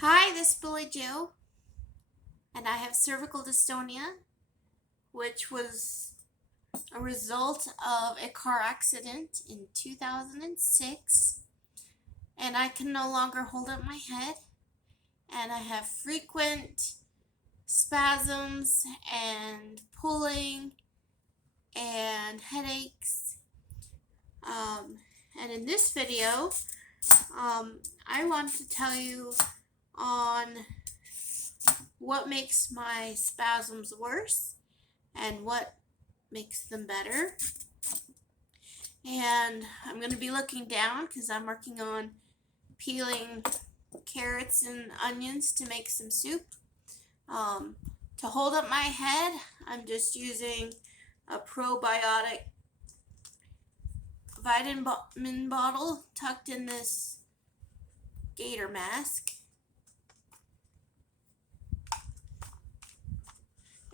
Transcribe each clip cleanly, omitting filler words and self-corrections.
Hi, this is BilliJo, and I have cervical dystonia, which was a result of a car accident in 2006, and I can no longer hold up my head, and I have frequent spasms and pulling and headaches. Um, and in this video, I want to tell you on what makes my spasms worse and what makes them better. And I'm going to be looking down because I'm working on peeling carrots and onions to make some soup. To hold up my head, I'm just using a probiotic vitamin bottle tucked in this gator mask.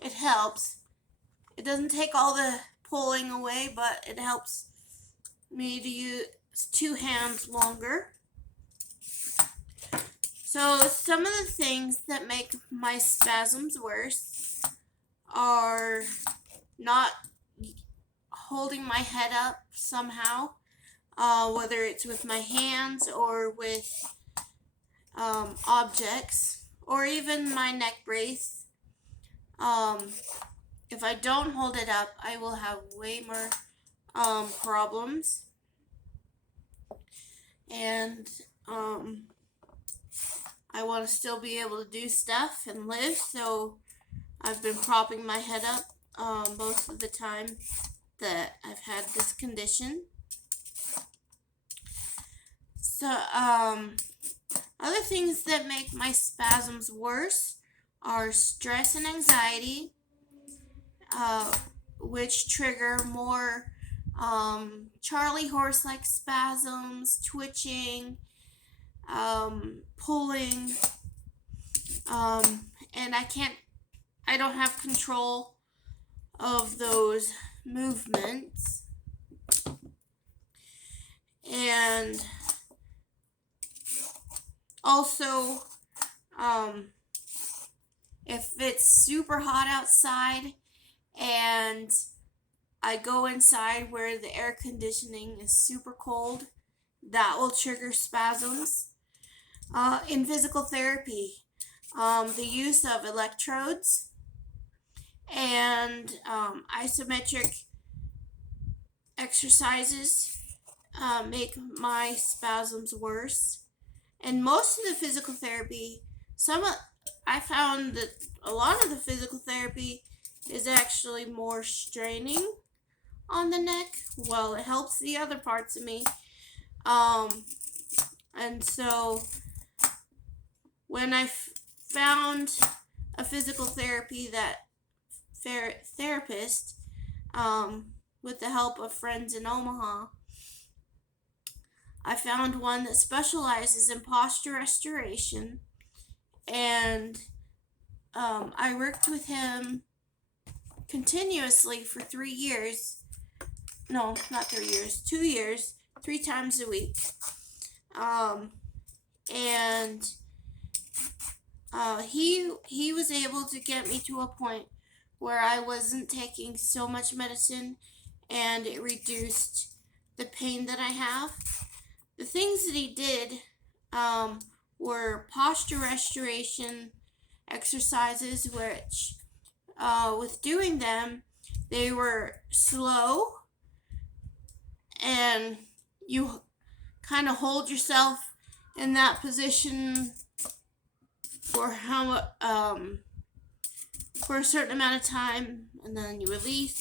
It helps. It doesn't take all the pulling away, but it helps me to use two hands longer. So some of the things that make my spasms worse are not holding my head up somehow, whether it's with my hands or with objects, or even my neck brace. If I don't hold it up, I will have way more problems. And I want to still be able to do stuff and live, so I've been propping my head up most of the time that I've had this condition. So other things that make my spasms worse are stress and anxiety, which trigger more Charlie horse-like spasms, twitching, pulling, and I don't have control of those movements. And also, if it's super hot outside and I go inside where the air conditioning is super cold, that will trigger spasms. In physical therapy, the use of electrodes and isometric exercises make my spasms worse. And most of the physical therapy, I found that a lot of the physical therapy is actually more straining on the neck. Well, it helps the other parts of me. And so when I found a physical therapy therapist, with the help of friends in Omaha, I found one that specializes in posture restoration, and I worked with him continuously for 3 years. No, not 3 years, 2 years, 3 times a week. And he was able to get me to a point where I wasn't taking so much medicine, and it reduced the pain that I have. The things that he did were posture restoration exercises, which with doing them, they were slow, and you kind of hold yourself in that position for for a certain amount of time, and then you release.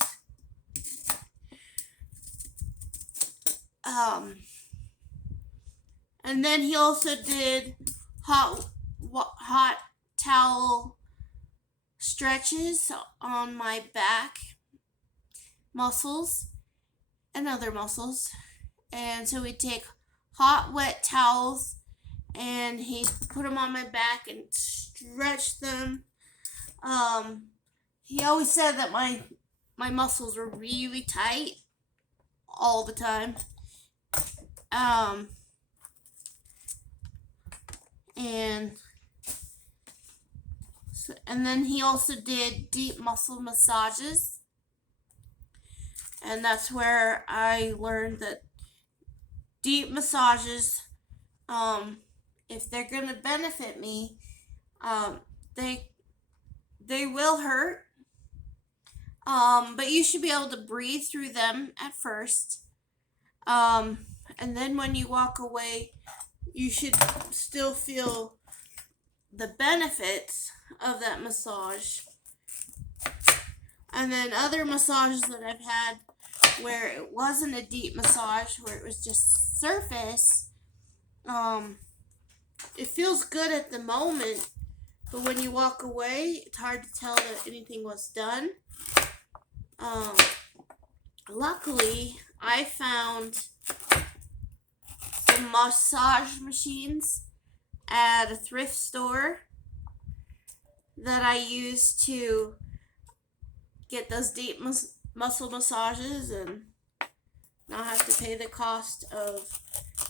And then he also did hot towel stretches on my back muscles and other muscles. And so we'd take hot, wet towels, and he'd put them on my back and stretch them. He always said that my muscles were really tight all the time. And And then he also did deep muscle massages. And that's where I learned that deep massages, if they're going to benefit me, they will hurt. But you should be able to breathe through them at first. And then when you walk away, you should still feel the benefits of that massage. And then other massages that I've had where it wasn't a deep massage, where it was just surface, it feels good at the moment, but when you walk away, it's hard to tell that anything was done. Luckily, I found some massage machines at a thrift store that I use to get those deep muscle massages and not have to pay the cost of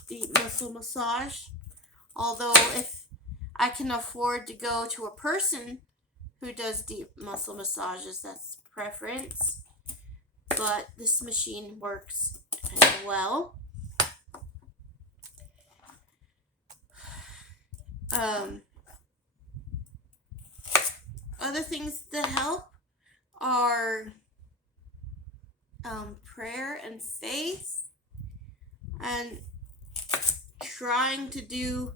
deep muscle massage. Although if I can afford to go to a person who does deep muscle massages, that's preference. But this machine works well. Other things that help are prayer and faith, and trying to do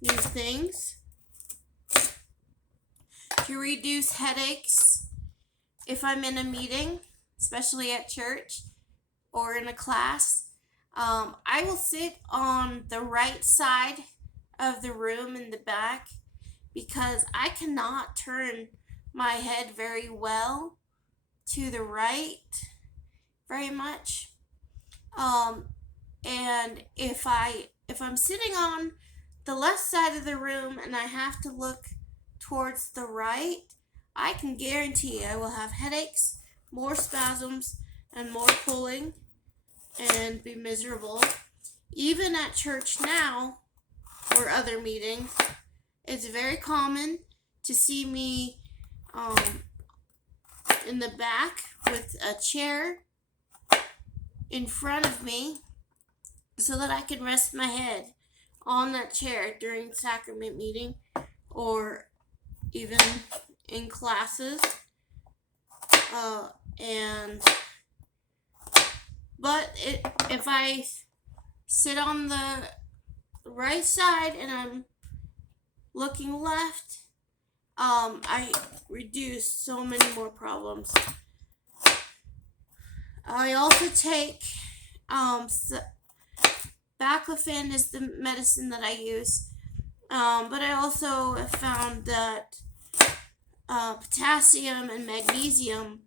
new things to reduce headaches. If I'm in a meeting, especially at church or in a class, I will sit on the right side of the room in the back because I cannot turn my head very well to the right very much. And if I'm sitting on the left side of the room and I have to look towards the right, I can guarantee I will have headaches, more spasms, and more pulling, and be miserable. Even at church now, or other meetings, it's very common to see me in the back with a chair in front of me so that I can rest my head on that chair during sacrament meeting or even in classes. If I sit on the right side and I'm looking left, I reduce so many more problems. I also take baclofen is the medicine that I use, but I also have found that potassium and magnesium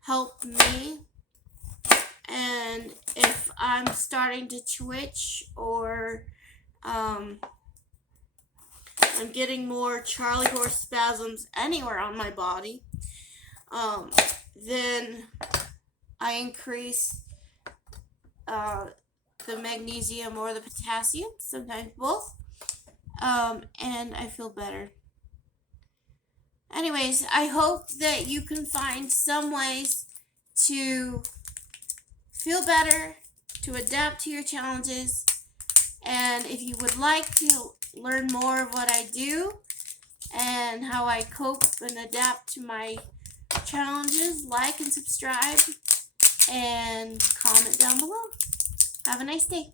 help me. And if I'm starting to twitch or I'm getting more Charlie horse spasms anywhere on my body, then I increase the magnesium or the potassium, sometimes both, and I feel better. Anyways, I hope that you can find some ways to feel better, to adapt to your challenges, and if you would like to learn more of what I do and how I cope and adapt to my challenges, like and subscribe and comment down below. Have a nice day.